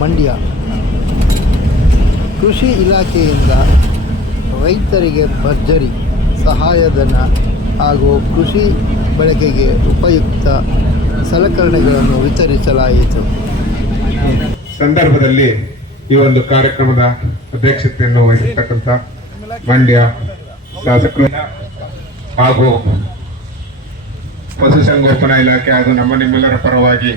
ಮಂಡ್ಯ ಕೃಷಿ ಇಲಾಖೆಯಿಂದ ರೈತರಿಗೆ ಭರ್ಜರಿ ಸಹಾಯಧನ ಹಾಗೂ ಕೃಷಿ ಬಳಕೆಗೆ ಉಪಯುಕ್ತ ಸಲಕರಣೆಗಳನ್ನು ವಿತರಿಸಲಾಯಿತು. ಸಂದರ್ಭದಲ್ಲಿ ಈ ಒಂದು ಕಾರ್ಯಕ್ರಮದ ಅಧ್ಯಕ್ಷತೆಯನ್ನು ವಹಿಸಿರ್ತಕ್ಕಂಥ ಮಂಡ್ಯ ಶಾಸಕರು ಹಾಗೂ ಪಶುಸಂಗೋಪನಾ ಇಲಾಖೆ ಹಾಗೂ ನಿಮ್ಮೆಲ್ಲರ ಪರವಾಗಿ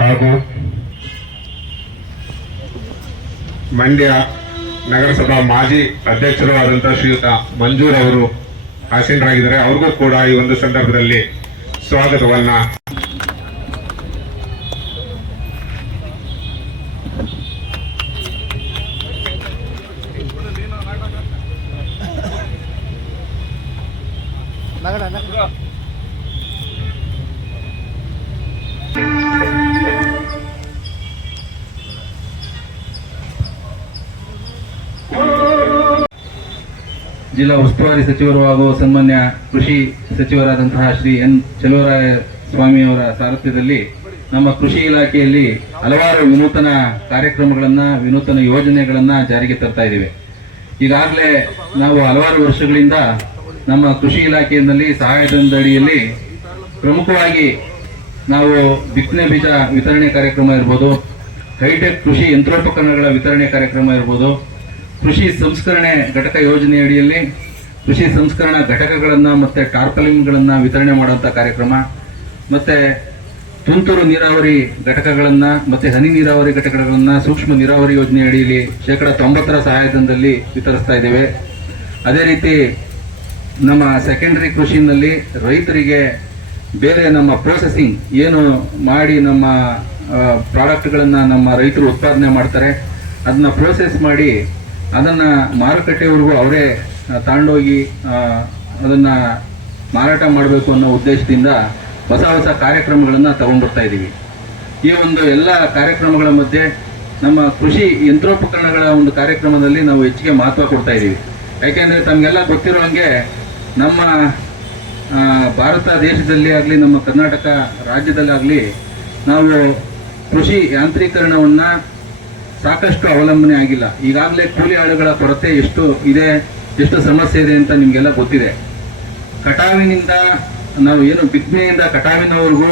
ಹಾಗೂ ಮಂಡ್ಯ ನಗರಸಭಾ ಮಾಜಿ ಅಧ್ಯಕ್ಷರು ಆದಂತಹ ಶ್ರೀಯುತ ಮಂಜೂರ್ ಅವರು ಆಸೀನರಾಗಿದ್ದಾರೆ. ಅವ್ರಿಗೂ ಕೂಡ ಈ ಒಂದು ಸಂದರ್ಭದಲ್ಲಿ ಸ್ವಾಗತವನ್ನ ಜಿಲ್ಲಾ ಉಸ್ತುವಾರಿ ಸಚಿವರು ಹಾಗೂ ಸನ್ಮಾನ್ಯ ಕೃಷಿ ಸಚಿವರಾದಂತಹ ಶ್ರೀ ಎನ್ ಚಲುವರಾಯ ಸ್ವಾಮಿಯವರ ಸಾರಥ್ಯದಲ್ಲಿ ನಮ್ಮ ಕೃಷಿ ಇಲಾಖೆಯಲ್ಲಿ ಹಲವಾರು ವಿನೂತನ ಕಾರ್ಯಕ್ರಮಗಳನ್ನ ವಿನೂತನ ಯೋಜನೆಗಳನ್ನ ಜಾರಿಗೆ ತರ್ತಾ ಇದ್ದೀವಿ. ಈಗಾಗಲೇ ನಾವು ಹಲವಾರು ವರ್ಷಗಳಿಂದ ನಮ್ಮ ಕೃಷಿ ಇಲಾಖೆಯಲ್ಲಿ ಸಹಾಯಧನದ ಅಡಿಯಲ್ಲಿ ಪ್ರಮುಖವಾಗಿ ನಾವು ಬಿತ್ತನೆ ಬೀಜ ವಿತರಣೆ ಕಾರ್ಯಕ್ರಮ ಇರ್ಬೋದು, ಹೈಟೆಕ್ ಕೃಷಿ ಯಂತ್ರೋಪಕರಣಗಳ ವಿತರಣೆ ಕಾರ್ಯಕ್ರಮ ಇರ್ಬೋದು, ಕೃಷಿ ಸಂಸ್ಕರಣೆ ಘಟಕ ಯೋಜನೆ ಅಡಿಯಲ್ಲಿ ಕೃಷಿ ಸಂಸ್ಕರಣಾ ಘಟಕಗಳನ್ನ ಮತ್ತೆ ಟಾರ್ಪಲಿನ್ಗಳನ್ನ ವಿತರಣೆ ಮಾಡುವಂತ ಕಾರ್ಯಕ್ರಮ, ಮತ್ತೆ ತುಂತುರು ನೀರಾವರಿ ಘಟಕಗಳನ್ನ ಮತ್ತೆ ಹನಿ ನೀರಾವರಿ ಘಟಕಗಳನ್ನ ಸೂಕ್ಷ್ಮ ನೀರಾವರಿ ಯೋಜನೆ ಅಡಿಯಲ್ಲಿ 90% ಸಹಾಯಧನದಲ್ಲಿ ವಿತರಿಸ್ತಾ ಇದ್ದೇವೆ. ಅದೇ ರೀತಿ ನಮ್ಮ ಸೆಕೆಂಡರಿ ಕೃಷಿನಲ್ಲಿ ರೈತರಿಗೆ ಬೇರೆ ನಮ್ಮ ಪ್ರೊಸೆಸಿಂಗ್ ಏನು ಮಾಡಿ ನಮ್ಮ ಪ್ರಾಡಕ್ಟ್ಗಳನ್ನ ನಮ್ಮ ರೈತರು ಉತ್ಪಾದನೆ ಮಾಡ್ತಾರೆ ಅದನ್ನ ಪ್ರೋಸೆಸ್ ಮಾಡಿ ಅದನ್ನ ಮಾರುಕಟ್ಟೆವರೆಗೂ ಅವರೇ ತಗೊಂಡೋಗಿ ಅದನ್ನ ಮಾರಾಟ ಮಾಡಬೇಕು ಅನ್ನೋ ಉದ್ದೇಶದಿಂದ ಹೊಸ ಹೊಸ ಕಾರ್ಯಕ್ರಮಗಳನ್ನ ತಗೊಂಡ್ಬರ್ತಾ ಇದ್ದೀವಿ. ಈ ಒಂದು ಎಲ್ಲ ಕಾರ್ಯಕ್ರಮಗಳ ಮಧ್ಯೆ ನಮ್ಮ ಕೃಷಿ ಯಂತ್ರೋಪಕರಣಗಳ ಒಂದು ಕಾರ್ಯಕ್ರಮದಲ್ಲಿ ನಾವು ಹೆಚ್ಚಿಗೆ ಮಹತ್ವ ಕೊಡ್ತಾ ಇದ್ದೀವಿ. ಯಾಕೆಂದ್ರೆ ತಮಗೆಲ್ಲ ಗೊತ್ತಿರೋ ಹಂಗೆ ನಮ್ಮ ಭಾರತ ದೇಶದಲ್ಲಿ ಆಗಲಿ ನಮ್ಮ ಕರ್ನಾಟಕ ರಾಜ್ಯದಲ್ಲಾಗಲಿ ನಾವು ಕೃಷಿ ಯಾಂತ್ರೀಕರಣವನ್ನ ಸಾಕಷ್ಟು ಅವಲಂಬನೆ ಆಗಿಲ್ಲ. ಈಗಾಗಲೇ ಕೂಲಿ ಆಳುಗಳ ಕೊರತೆ ಎಷ್ಟು ಇದೆ, ಎಷ್ಟು ಸಮಸ್ಯೆ ಇದೆ ಅಂತ ನಿಮಗೆಲ್ಲ ಗೊತ್ತಿದೆ. ಕಟಾವಿನಿಂದ ನಾವು ಏನು ಬಿತ್ತನೆಯಿಂದ ಕಟಾವಿನವರೆಗೂ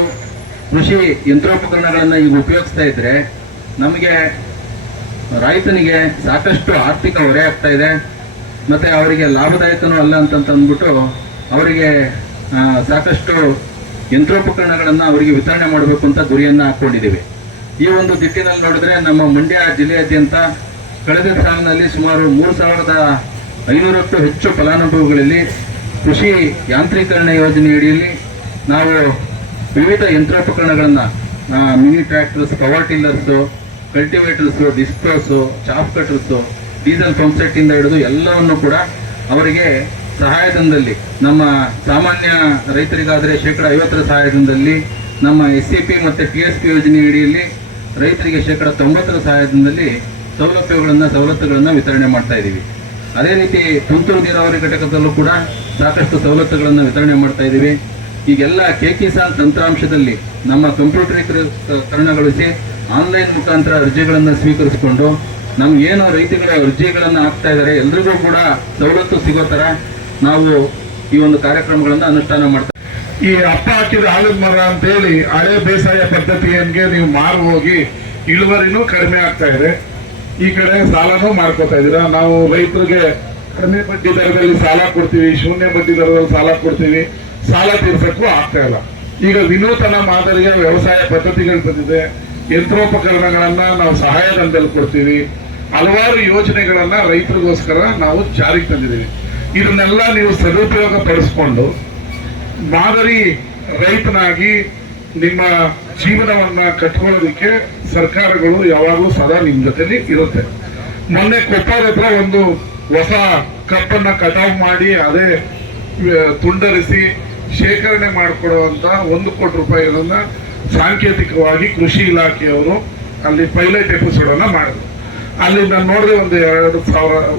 ಕೃಷಿ ಯಂತ್ರೋಪಕರಣಗಳನ್ನ ಈಗ ಉಪಯೋಗಿಸ್ತಾ ಇದ್ರೆ ನಮಗೆ ರೈತನಿಗೆ ಸಾಕಷ್ಟು ಆರ್ಥಿಕ ಹೊರೆ ಆಗ್ತಾ ಇದೆ, ಮತ್ತೆ ಅವರಿಗೆ ಲಾಭದಾಯಕನೂ ಅಲ್ಲ ಅಂತ ಅಂದ್ಬಿಟ್ಟು ಅವರಿಗೆ ಸಾಕಷ್ಟು ಯಂತ್ರೋಪಕರಣಗಳನ್ನ ಅವರಿಗೆ ವಿತರಣೆ ಮಾಡಬೇಕು ಅಂತ ಗುರಿಯನ್ನ ಹಾಕೊಂಡಿದ್ದೀವಿ. ಈ ಒಂದು ದಿಟ್ಟಿನಲ್ಲಿ ನೋಡಿದ್ರೆ ನಮ್ಮ ಮಂಡ್ಯ ಜಿಲ್ಲೆಯಾದ್ಯಂತ ಕಳೆದ ಸಾಲಿನಲ್ಲಿ ಸುಮಾರು 3500ಕ್ಕೂ ಹೆಚ್ಚು ಫಲಾನುಭವಿಗಳಲ್ಲಿ ಕೃಷಿ ಯಾಂತ್ರೀಕರಣ ಯೋಜನೆಯಡಿಯಲ್ಲಿ ನಾವು ವಿವಿಧ ಯಂತ್ರೋಪಕರಣಗಳನ್ನ mini tractors, power tillers, cultivators, ಡಿಸ್ಪ್ರೋಸ್, chaff cutters, diesel pump set ಇಂದ ಹಿಡಿದು ಎಲ್ಲವನ್ನು ಕೂಡ ಅವರಿಗೆ ಸಹಾಯಧನದಲ್ಲಿ ನಮ್ಮ ಸಾಮಾನ್ಯ ರೈತರಿಗಾದರೆ 50% ಸಹಾಯಧನದಲ್ಲಿ, ನಮ್ಮ SCP ಮತ್ತೆ TSP ಯೋಜನೆ ಅಡಿಯಲ್ಲಿ ರೈತರಿಗೆ 90% ಸಹಾಯಧನದಲ್ಲಿ ಸವಲತ್ತುಗಳನ್ನ ವಿತರಣೆ ಮಾಡ್ತಾ ಇದ್ದೀವಿ. ಅದೇ ರೀತಿ ತುಂತುರು ನೀರಾವರಿ ಘಟಕದಲ್ಲೂ ಕೂಡ ಸಾಕಷ್ಟು ಸವಲತ್ತುಗಳನ್ನು ವಿತರಣೆ ಮಾಡ್ತಾ ಇದ್ದೀವಿ. ಈಗೆಲ್ಲ ಕಿಸಾನ್ ತಂತ್ರಾಂಶದಲ್ಲಿ ನಮ್ಮ ಕಂಪ್ಯೂಟರೀಕರಣಗೊಳಿಸಿ ಆನ್ಲೈನ್ ಮುಖಾಂತರ ಅರ್ಜಿಗಳನ್ನು ಸ್ವೀಕರಿಸಿಕೊಂಡು ನಮ್ಗೇನು ರೈತಗಳ ಅರ್ಜಿಗಳನ್ನ ಹಾಕ್ತಾ ಇದ್ದಾರೆ ಎಲ್ರಿಗೂ ಕೂಡ ಸವಲತ್ತು ಸಿಗೋ ತರ ನಾವು ಈ ಒಂದು ಕಾರ್ಯಕ್ರಮಗಳನ್ನ ಅನುಷ್ಠಾನ ಮಾಡ್ತಾ ಈ ಅಪ್ಪ ಹಾಕಿದ ಆಲದ ಮರ ಅಂತ ಹೇಳಿ ಹಳೆ ಬೇಸಾಯ ಪದ್ಧತಿಯನ್ಗೆ ನೀವು ಮಾರು ಹೋಗಿ ಇಳುವರಿನೂ ಕಡಿಮೆ ಆಗ್ತಾ ಇದೆ. ಈ ಕಡೆ ಸಾಲನೂ ಮಾಡ್ಕೋತಾ ಇದೀರಾ. ನಾವು ರೈತರಿಗೆ ಕಡಿಮೆ ಬಡ್ಡಿ ದರದಲ್ಲಿ ಸಾಲ ಕೊಡ್ತೀವಿ, ಶೂನ್ಯ ಬಡ್ಡಿ ದರದಲ್ಲಿ ಸಾಲ ಕೊಡ್ತೀವಿ, ಸಾಲ ತೀರ್ಸಕ್ಕೂ ಆಗ್ತಾ ಇಲ್ಲ. ಈಗ ವಿನೂತನ ಮಾದರಿಯ ವ್ಯವಸಾಯ ಪದ್ಧತಿಗಳು ಬಂದಿದೆ. ಯಂತ್ರೋಪಕರಣಗಳನ್ನ ನಾವು ಸಹಾಯಧನದಲ್ಲಿ ಕೊಡ್ತೀವಿ. ಹಲವಾರು ಯೋಜನೆಗಳನ್ನ ರೈತರಿಗೋಸ್ಕರ ನಾವು ಜಾರಿಗೆ ತಂದಿದ್ದೀವಿ. ಇದನ್ನೆಲ್ಲ ನೀವು ಸದುಪಯೋಗ ಪಡಿಸ್ಕೊಂಡು ಮಾದರಿ ರೈತನಾಗಿ ನಿಮ್ಮ ಜೀವನವನ್ನ ಕಟ್ಕೊಳ್ಳೋದಕ್ಕೆ ಸರ್ಕಾರಗಳು ಯಾವಾಗಲೂ ಸದಾ ನಿಮ್ಮ ಜೊತೆಲಿ ಇರುತ್ತೆ. ಮೊನ್ನೆ ಕೊಪ್ಪಾರ ಹತ್ರ ಒಂದು ಹೊಸ ಕಪ್ಪನ್ನ ಕಟಾವ್ ಮಾಡಿ ಅದೇ ತುಂಡರಿಸಿ ಶೇಖರಣೆ ಮಾಡಿಕೊಡುವಂತ 1 ಕೋಟಿ ರೂಪಾಯಿಗಳನ್ನ ಸಾಂಕೇತಿಕವಾಗಿ ಕೃಷಿ ಇಲಾಖೆಯವರು ಅಲ್ಲಿ ಪೈಲಟ್ ಎಪಿಸೋಡ್ ಅನ್ನ ಮಾಡಿದ್ರು. ಅಲ್ಲಿ ನಾನು ನೋಡಿದ್ರೆ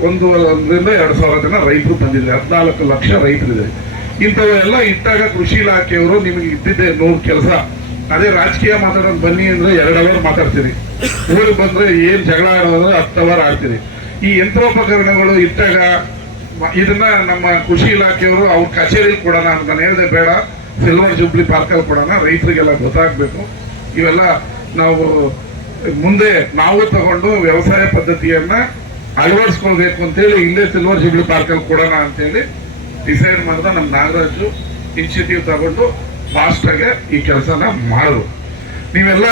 ಒಂದು 1,000 ಜನ ರೈತರು ಬಂದಿದ್ದಾರೆ. 14 ಲಕ್ಷ ರೈತರಿದೆ. ಇಂಥವೆಲ್ಲ ಇಟ್ಟಾಗ ಕೃಷಿ ಇಲಾಖೆಯವರು ನಿಮಗೆ ಇದ್ದಿದ್ದೆ 100 ಕೆಲಸ. ಅದೇ ರಾಜಕೀಯ ಮಾತಾಡೋದು ಬನ್ನಿ ಅಂದ್ರೆ 2 ಅವರ್ ಮಾತಾಡ್ತೀರಿ, ಊರಿಗೆ ಬಂದ್ರೆ ಏನ್ ಜಗಳ ಆಡೋದಂದ್ರೆ 10 ಅವರ್ ಆಡ್ತೀರಿ. ಈ ಯಂತ್ರೋಪಕರಣಗಳು ಇಟ್ಟಾಗ ಇದನ್ನ ನಮ್ಮ ಕೃಷಿ ಇಲಾಖೆಯವರು ಅವ್ರ ಕಚೇರಿಯಲ್ಲಿ ಕೊಡೋಣ ಅಂತ ನಾನು ಹೇಳಿದೆ, ಬೇಡ ಸಿಲ್ವರ್ ಜೂಬ್ಲಿ ಪಾರ್ಕಲ್ಲಿ ಕೊಡೋಣ, ರೈತರಿಗೆಲ್ಲ ಗೊತ್ತಾಗ್ಬೇಕು. ಇವೆಲ್ಲ ನಾವು ಮುಂದೆ ನಾವು ತಗೊಂಡು ವ್ಯವಸಾಯ ಪದ್ಧತಿಯನ್ನ ಅಳವಡಿಸ್ಕೊಳ್ಬೇಕು ಅಂತೇಳಿ ಇಲ್ಲೇ ಸಿಲ್ವರ್ ಜೂಬ್ಲಿ ಪಾರ್ಕಲ್ಲಿ ಕೊಡೋಣ ಅಂತೇಳಿ ಡಿಸೈಡ್ ಮಾಡಿದ ನಮ್ಮ ನಾಗರಾಜು ಇನಿಷಿಯೇಟಿವ್ ತಗೊಂಡು ಫಾಸ್ಟ್ ಆಗಿ ಈ ಕೆಲಸನ ಮಾಡಿದ್ರು. ನೀವೆಲ್ಲ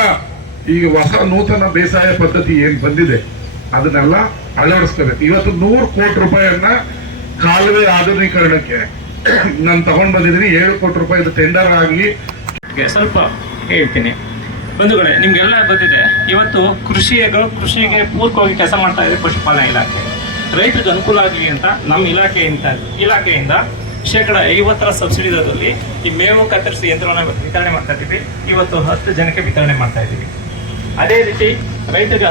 ಈಗ ಹೊಸ ನೂತನ ಬೇಸಾಯ ಪದ್ಧತಿ ಏನ್ ಬಂದಿದೆ ಅದನ್ನೆಲ್ಲ ಅಳವಡಿಸ್ಕೋಬೇಕು. ಇವತ್ತು 100 ಕೋಟಿ ರೂಪಾಯಿಯನ್ನ ಕಾಲುವೆ ಆಧುನೀಕರಣಕ್ಕೆ ನಾನು ತಗೊಂಡ್ ಬಂದಿದ್ದೀನಿ. 7 ಕೋಟಿ ರೂಪಾಯಿ ಟೆಂಡರ್ ಆಗಿ ಸ್ವಲ್ಪ ಹೇಳ್ತೀನಿ. ಬಂಧುಗಳೇ, ನಿಮ್ಗೆಲ್ಲ ಗೊತ್ತಿದೆ, ಇವತ್ತು ಕೃಷಿಗೆ ಪೂರಕವಾಗಿ ಕೆಲಸ ಮಾಡ್ತಾ ಇದೆ ಪಶುಪಾಲನಾ ಇಲಾಖೆ. ರೈತರಿಗೆ ಅನುಕೂಲ ಆಗಲಿ ಅಂತ ನಮ್ಮ ಇಲಾಖೆಯಿಂದ ಶೇಕಡ 50 ಸಬ್ಸಿಡಿ ದರದಲ್ಲಿ ಈ ಮೇವು ಕತ್ತರಿಸಿ ಯಂತ್ರವನ್ನು ವಿತರಣೆ ಮಾಡ್ತಾ ಇದ್ದೀವಿ. ಇವತ್ತು 10 ಜನಕ್ಕೆ ವಿತರಣೆ ಮಾಡ್ತಾ ಇದ್ದೀವಿ. ಅದೇ ರೀತಿ ರೈತರಿಗೆ